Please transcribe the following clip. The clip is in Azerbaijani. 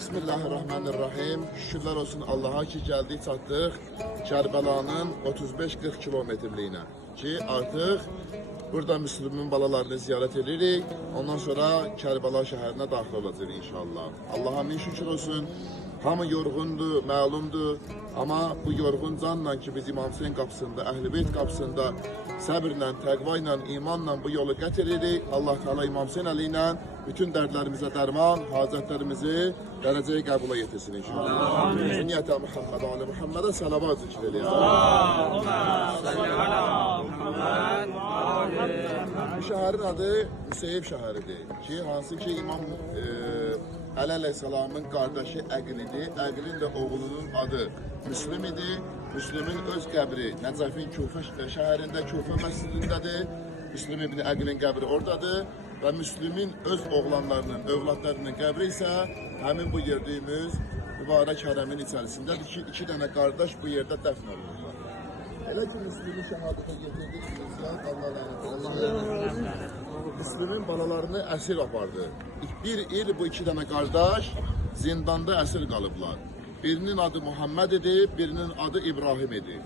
Bismillahirrahmanirrahim. Şükürler olsun Allah'a ki geldik çatdıq Kərbəlanın 35-40 kilometrliyinə ki artıq burada Müslümin balalarını ziyaret edirik. Ondan sonra Kərbəla şəhərinə daxil olacaq inşallah. Allah'a min şükür olsun. Hamı yorğundur, məlumdur. Ama bu yorğun canla ki biz İmam Hüseyin qapısında, Əhl-i Beyt qapısında səbirlə, təqva ilə, imanla bu yolu qət edirik. Allah Teala İmam Hüseyin əli ilə bütün dərdlərimizə dərman, hacətlərimizi dərəcəyə qəbula yetirsin inşallah. Niyyətə Muhammed, Ali Muhammed'e salavat zikr edək. Bu şəhərin adı Müseyib şəhəridir ki, hansı ki İmam Əli Aleyhisselamın qardaşı Əqilidir. Əqilin də oğlunun adı Müslüm idi. Müslümün öz qəbri Nəcəfin Kufə şəhərində, Kufə məscidindədir. Müslüm ibn Əqilin qəbri oradadır. Və Müslümin öz oğlanlarının, övladlarının qəbri isə həmin bu yerdiyimiz mübarək hərəmin içərisindədir ki, iki dənə qardaş bu yerdə dəfn olunurlar. Elə ki, Müslümin şəhadətə getirdik, Allah Müslümin balalarını əsir apardı. Bir il bu iki dənə qardaş zindanda əsir qalıblar. Birinin adı Muhammed idi, birinin adı İbrahim idi.